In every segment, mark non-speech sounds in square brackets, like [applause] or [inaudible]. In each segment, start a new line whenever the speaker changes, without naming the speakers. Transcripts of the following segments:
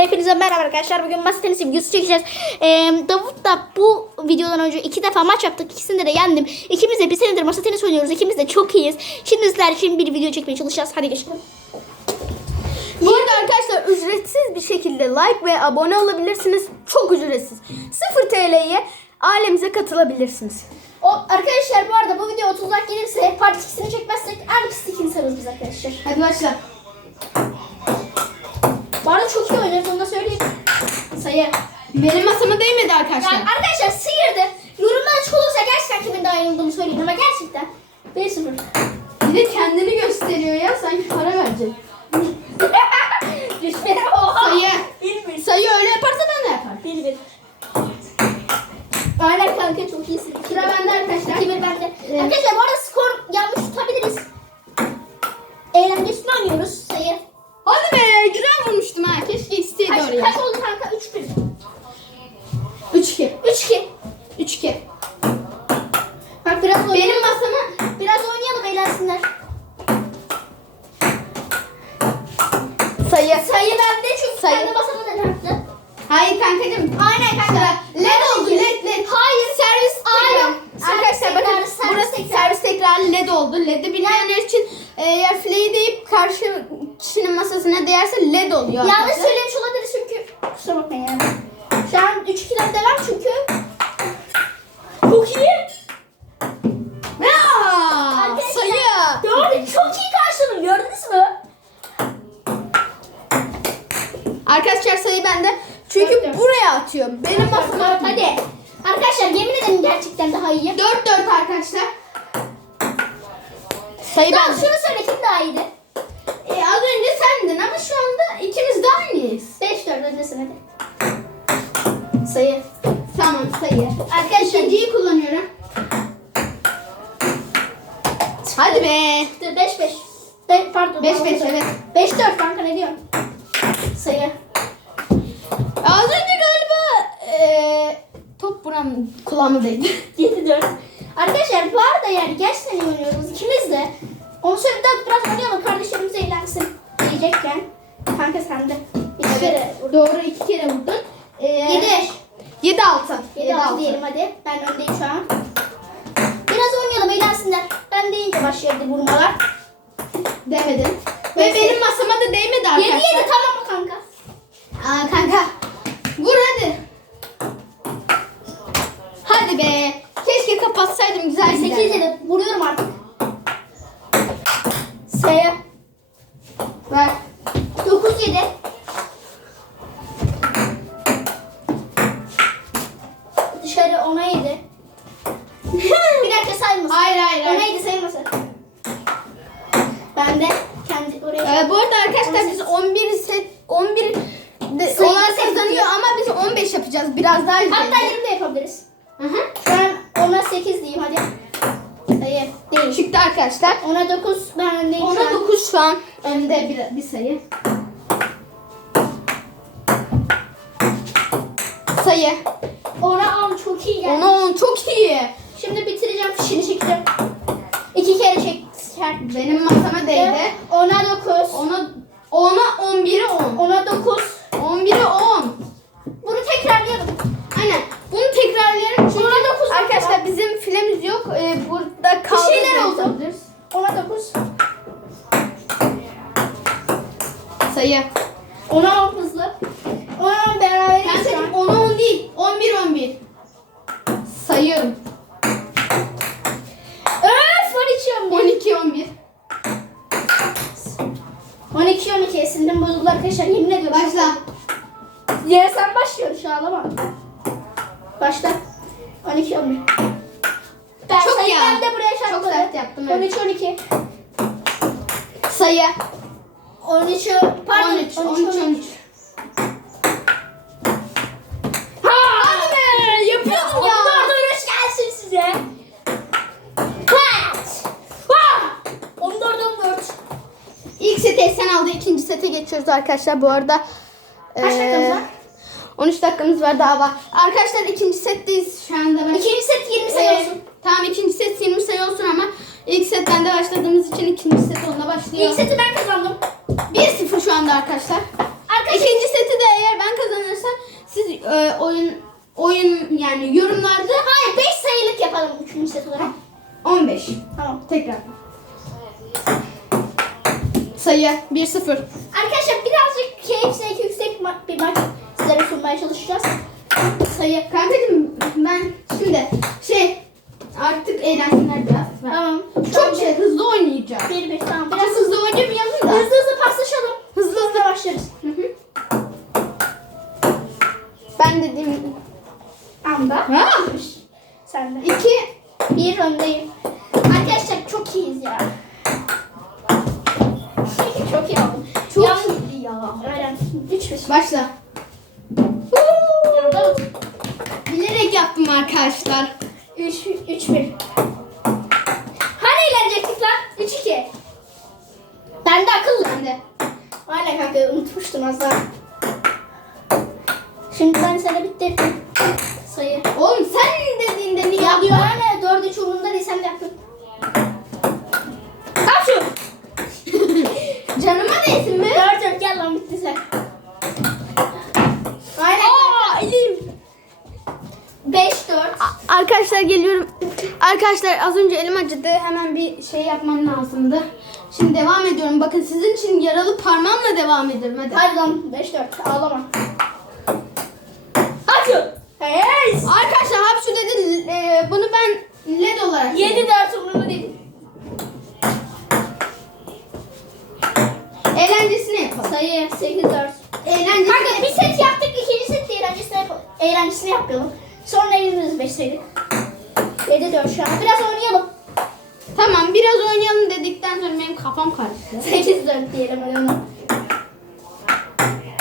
Hepinize merhaba arkadaşlar. Bugün masa tenisi videosu çekeceğiz. Ee, Davut da bu videodan önce iki defa maç yaptık. İkisinde de yendim. İkimiz de bir senedir masa tenisi oynuyoruz. İkimiz de çok iyiyiz. Şimdi sizler için bir video çekmeye çalışacağız. Hadi geçelim.
Bu arada arkadaşlar ücretsiz bir şekilde like ve abone olabilirsiniz. Çok ücretsiz. 0 TL'ye ailemize katılabilirsiniz.
O, arkadaşlar bu arada bu video 30 like gelirse part 2'sini çekmezsek en pislik insanız biz arkadaşlar.
Hadi başla.
Bu arada çok iyi oynuyoruz onu da söyleyeyim. Sayı.
Benim masama değmedi arkadaşlar.
Yani arkadaşlar sıyırdı. Yorumlar açık olursa gerçekten kimin daha iyi olduğunu söyleyeyim ama gerçekten. 1-0.
Bir de kendini gösteriyor ya sanki para verecek. [laughs]
Rüşvet. Oha.
Sayı.
Bir bir.
Sayı öyle yaparsa ben de yaparım.
Bir bir. Aynen kanka çok iyisin.
Sıra bende arkadaşlar.
İki bir bende.
Evet.
Arkadaşlar bu arada
Hayır kankacığım.
Aynen kanka.
LED oldu led led.
Hayır.
Servis tekrar. Arkadaşlar bakın burası
servis tekrar.
led oldu. Led'i bilmeyenler için e, eğer flay'i deyip karşı kişinin masasına değerse led oluyor.
Yanlış
arkadaşlar.
söylemiş olabilir çünkü. Kusura bakmayın yani. Şu an 3 2 devam çünkü. Çok iyi.
Ya, sayı.
Gördün çok iyi karşılığı gördünüz mü?
Arkadaşlar sayı bende. Çünkü
Dört, dört.
buraya atıyor. Benim atmıyor.
Hadi. Arkadaşlar yemin ederim gerçekten daha iyi.
4-4 arkadaşlar. Sayı
Tamam
bende.
şunu söyle kim daha iyiydi?
E, az önce sendin ama şu anda ikimiz de aynıyız.
5 4 öndesin hadi. Sayı.
Tamam sayı.
Arkadaşlar
İkinciyi kullanıyorum. Hadi be.
5 5. Be, pardon.
5 5 evet.
5 4 kanka ne diyorsun? Sayı.
Az önce galiba eee buram kulağıma değdi. [laughs]
7 4. Arkadaşlar bu arada yani gerçekten iyi oynuyoruz ikimiz de. Onu söyle daha biraz oynayalım kardeşlerimiz eğlensin diyecekken. Kanka sende. İki kere vurdun.
Doğru iki kere vurdun. Ee,
7
7 6.
7 6 diyelim hadi. Ben öndeyim şu an. Biraz oynayalım eğlensinler. Ben deyince başlıyor hadi vurmalar.
Demedim. Ve
Neyse.
benim masama da değmedi
7
arkadaşlar.
7 tamam mı kanka?
Aa kanka. Vur hadi. Hadi be. Keşke kapatsaydım güzel
8
giderdi.
7 vuruyorum artık. Sayı.
Ver.
9 7. Dışarı ona 7. bir dakika saymasın.
Hayır hayır.
Ona
hayır.
7 saymasın. Ben de kendi oraya
Ee, bu arada arkadaşlar biz 11 set 11 de,
Sayı
onlar
set
kazanıyor
diyor.
ama biz 15 yapacağız. Biraz daha
Hatta
izleyelim.
20 de yapabiliriz.
Hı hı.
Şu an ona 8 diyeyim hadi. Sayı. Değil.
Çıktı arkadaşlar.
Ona 9 ben öndeyim
Ona
an.
9 şu an önde bir, bir sayı. Sayı.
Ona 10 çok iyi geldi.
Ona 10 çok iyi.
Şimdi bitireceğim fişini çekeceğim. İki kere çek.
Benim masama değdi.
Ona 9.
Ona ona 11'e 10.
Ona 9.
11'e 10.
Bunu tekrarlayalım.
Aynen. Bunu tekrarlayalım çünkü
Ona dokuz
arkadaşlar bizim Ee, burada kaldı.
şeyler oldu. Ona 9.
Sayı.
Ona 10 hızlı. Ona 10 beraber
Ben senin. 10 10 değil. 11 11. Sayıyorum.
Öf 12 11.
12 11.
12 12 sindim bozuldu arkadaşlar yemin ediyorum.
Başla.
Ya sen başlıyorsun şu an ama. Başla. 12 11.
Çok
sayı
ya.
ben de buraya
Çok
çarpmadım.
sert yaptım, evet.
13 12.
Sayı.
13 pardon
13 13 13.
Ha!
Hadi be, yapıyordum ya.
Onlar da hoş gelsin size. Pat! Ha! 14 14.
İlk seti Esen aldı. ikinci sete geçiyoruz arkadaşlar. Bu arada
Kaç dakikamız var?
13 dakikamız var daha var. Arkadaşlar ikinci setteyiz şu anda. Ben,
İkinci set 20 sayı olsun.
Tamam ikinci set 20 sayı olsun ama ilk set bende başladığımız için ikinci set onunla başlıyor.
İlk seti ben kazandım.
1-0 şu anda arkadaşlar.
Arkadaşlar
İkinci seti de eğer e, oyun oyun yani yorumlarda
Hayır 5 sayılık yapalım 3. set olarak.
15.
Tamam.
Tekrar. Sayı 1-0.
Arkadaşlar birazcık keyifli yüksek ma- bir maç sizlere sunmaya çalışacağız. Sayı.
Kankacığım ben şimdi şey artık eğlensinler biraz.
Tamam.
Çok şey hızlı oynayacağız.
Bir bir tamam.
Biraz hızlı oynamayalım da.
hızlı hızlı paslaşalım. Hızlı hızlı başlarız.
Hı hı. Ben dediğim
Anda.
Ha!
Sen de.
İki
Bir öndeyim. Arkadaşlar çok iyiyiz ya. çok iyi oldum.
çok iyi ya.
Öyle. Üç bir.
Başla.
Daha. Şimdi ben sana bitirdim. Sayı.
Oğlum sen dediğinde niye
Ya
yapıyorsun?
bana dördü üç umurumda değil sen de yaptın. Kap şu. [laughs]
Canıma değsin mi?
Dört dört gel lan bitti sen. Aynen
Aa, elim.
Beş dört.
Arkadaşlar geliyorum. Arkadaşlar az önce elim acıdı. Hemen bir şey yapmam lazımdı. Şimdi devam ediyorum. Bakın sizin için yaralı parmağımla devam ederim. Hadi.
Hadi lan beş dört ağlama. Hadi. Hey.
Arkadaşlar hapşu dedi. e, bunu ben led olarak.
Yedi dört umurumda değil.
Eğlencesini yapalım.
Sayı sekiz dört.
Eğlencesini.
Kanka bir set yaptık, ikinci set eğlencesini, yap- eğlencesini yapalım. Sonra eğleniriz 5 sayılık. 7 4 şu an. Biraz oynayalım.
Tamam biraz oynayalım dedikten sonra benim kafam karıştı. [laughs]
8 4 diyelim hadi ona.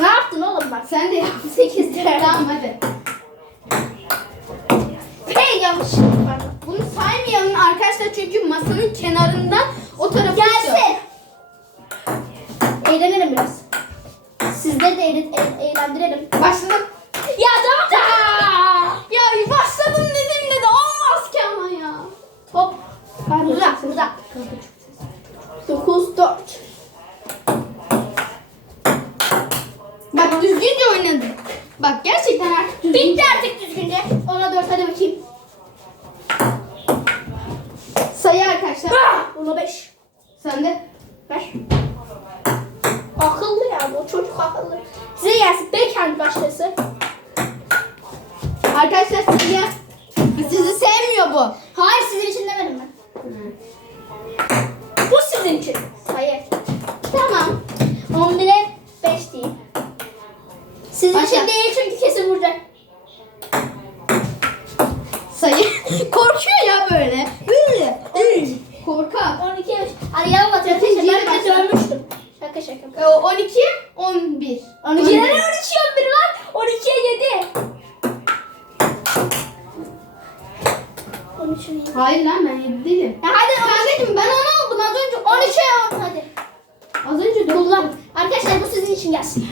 Ne yaptın oğlum bak?
Sen de yap.
8 4.
Tamam hadi.
Hey yanlış.
Bunu saymayalım arkadaşlar çünkü masanın kenarından o tarafa
Gelsin. Eğlenelim biraz. Sizleri de eğlen- eğlendirelim.
Başladım.
Ya tamam da.
Ya başladım dediğimde de olmaz ki ama ya.
Hop. Burada, burada. 9 4.
Bak düzgünce oynadım. Bak gerçekten artık düzgün.
Bitti artık düzgünce. 4 hadi bakayım.
Sayı arkadaşlar.
Ona 5.
Sen de.
Ver. Akıllı ya bu çocuk akıllı. Size gelsin backhand başlası.
Arkadaşlar sizi, sizi sevmiyor bu.
Hayır sizin için demedim ben. Bu sizin için. Hayır.
Tamam.
11'e 5 değil. Sizin
Başla.
için değil çünkü kesin vuracak.
Sayı. [laughs] Korkuyor ya böyle. Böyle. Korkak.
12'ye 5. Hadi yalan atıyor.
İkinciye
Ben de
başla.
dövmüştüm. Şaka şaka.
E, o 12, 11.
12'ye ne 12 11 lan? 12'ye 7. 13'e 7.
Hayır lan ben 7 değilim.
Ya hadi
Kankacığım ben onu aldım az önce.
13'e 10 hadi.
Az önce de
Kullan. Arkadaşlar bu sizin için gelsin.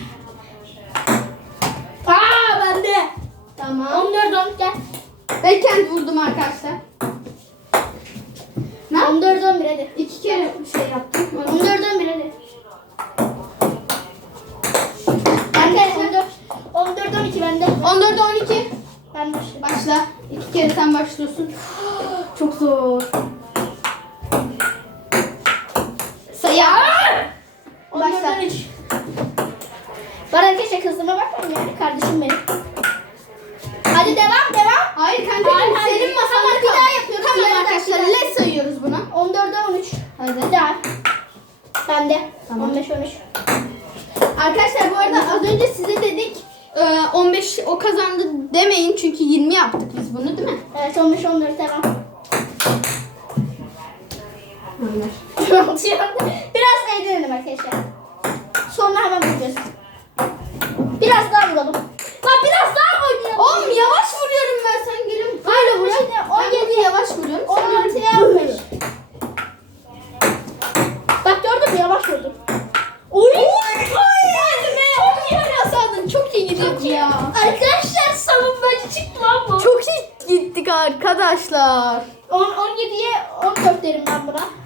Sen başlıyorsun. [gasps] Çok zor. Sayı.
Başla.
Başla.
13. Bana arkadaşlar kızdırma bakmayın yani kardeşim benim. Hadi devam devam.
Hayır kanka
Hayır,
senin masanda
Tamam, bir daha yapıyoruz.
Tamam arkadaşlar le sayıyoruz buna.
14'e 13.
Hadi.
Bir daha. Bende.
Tamam.
15 13.
Arkadaşlar bu arada az önce 15 o kazandı demeyin çünkü 20 yaptık biz bunu değil mi?
Evet 15 14 devam.
Ömer.
Biraz eğlenelim arkadaşlar. Sonra hemen vuracağız. Biraz daha vuralım. Lan biraz daha oynayalım.
Oğlum yavaş vuruyorum ben sen gelin. Böyle vur.
Şimdi
Ben bunu yavaş vuruyorum. sen öyle-
16'ya 15. Bak gördün mü yavaş vurdum. Oy!
Çok iyi oynasandın. Çok iyi gidiyor ya.
Arkadaşlar savunmacı çıktı lan bu.
Çok iyi gittik arkadaşlar.
10, 17'ye 14 derim ben buna.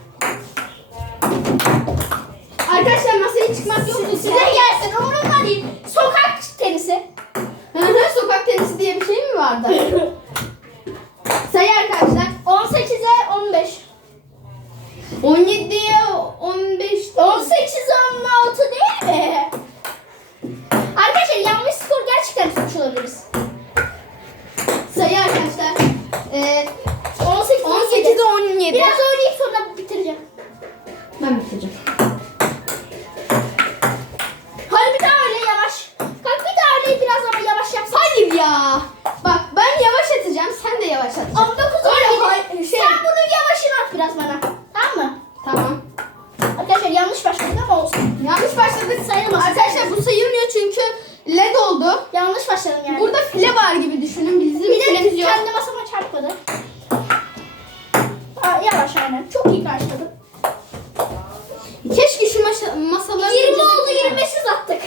Masa, masaları...
20 oldu 25'iz attık.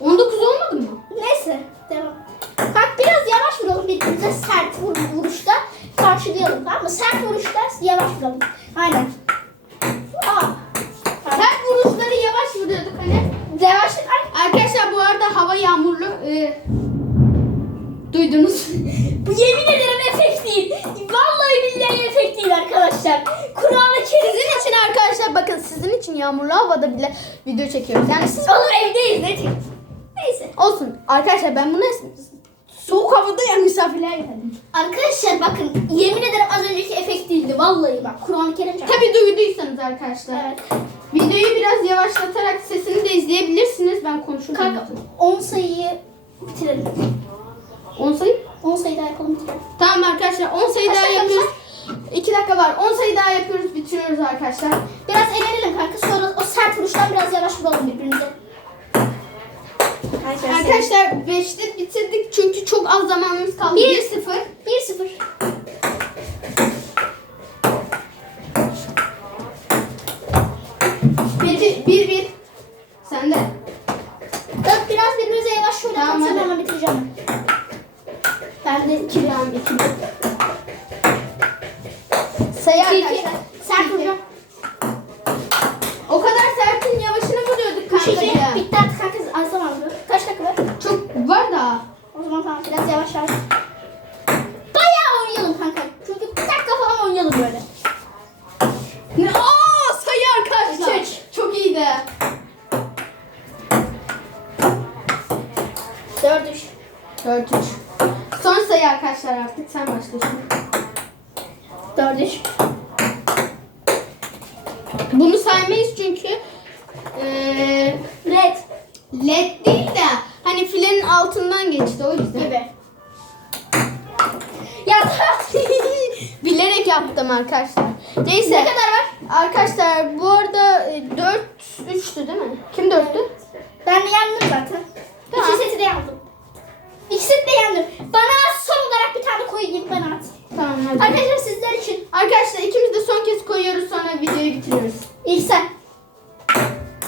19 olmadı mı?
Neyse devam. Kalk biraz yavaş vuralım birbirimize sert vur, vuruşta karşılayalım tamam mı? Sert vuruşta yavaş vuralım. Aynen. Aa.
Sert vuruşları yavaş vuruyorduk hani.
Yavaş.
Arkadaşlar bu arada hava yağmurlu. Ee, duydunuz.
Bu yemin ederim efekt değil. Vallahi billahi efekt değil arkadaşlar. Kur'an-ı Kerim.
Sizin için arkadaşlar bakın sizin için yağmurlu havada bile video çekiyoruz. Yani siz
Oğlum evdeyiz ne? Neyse.
olsun. Arkadaşlar ben bunu soğuk havada ya misafirler geldim.
Arkadaşlar bakın yemin ederim az önceki efekt değildi. Vallahi bak Kur'an-ı Kerim çarptı.
Tabi duyduysanız arkadaşlar.
Evet.
Videoyu biraz yavaşlatarak sesini de izleyebilirsiniz. Ben konuşurum.
Kanka 10 sayıyı bitirelim.
10 sayı.
10 sayı daha yapalım bitirelim.
Tamam arkadaşlar 10 sayı
Kaç
daha yapıyoruz. 2 dakika var. 10 sayı daha yapıyoruz. Bitiriyoruz arkadaşlar
biraz eğlenelim kanka. Sonra o sert vuruştan biraz yavaş vuralım birbirimize.
Arkadaşlar 5'te bitirdik çünkü çok az zamanımız kaldı. 1-0.
1-0.
Peki 1-1. Sende.
Bak biraz birbirimize yavaş şöyle
tamam, atalım
ama bitireceğim. Ben de 2-1.
Tamam 4 3. Son sayı arkadaşlar artık sen başla şimdi.
4 3.
Bunu saymayız çünkü eee
Red
led değil de hani filenin altından geçti o yüzden.
gibi. Ya [laughs]
Bilerek yaptım arkadaşlar. Neyse.
ne kadar var?
Arkadaşlar bu arada 4 3'tü değil mi? Kim 4'tü?
Ben de yendim zaten.
Tamam.
İki seti de yendim. İkisini de yendim. Bana son olarak bir tane koyayım ben at.
Tamam hadi.
Arkadaşlar sizler için
Arkadaşlar ikimiz de son kez koyuyoruz sonra videoyu bitiriyoruz.
İlk sen.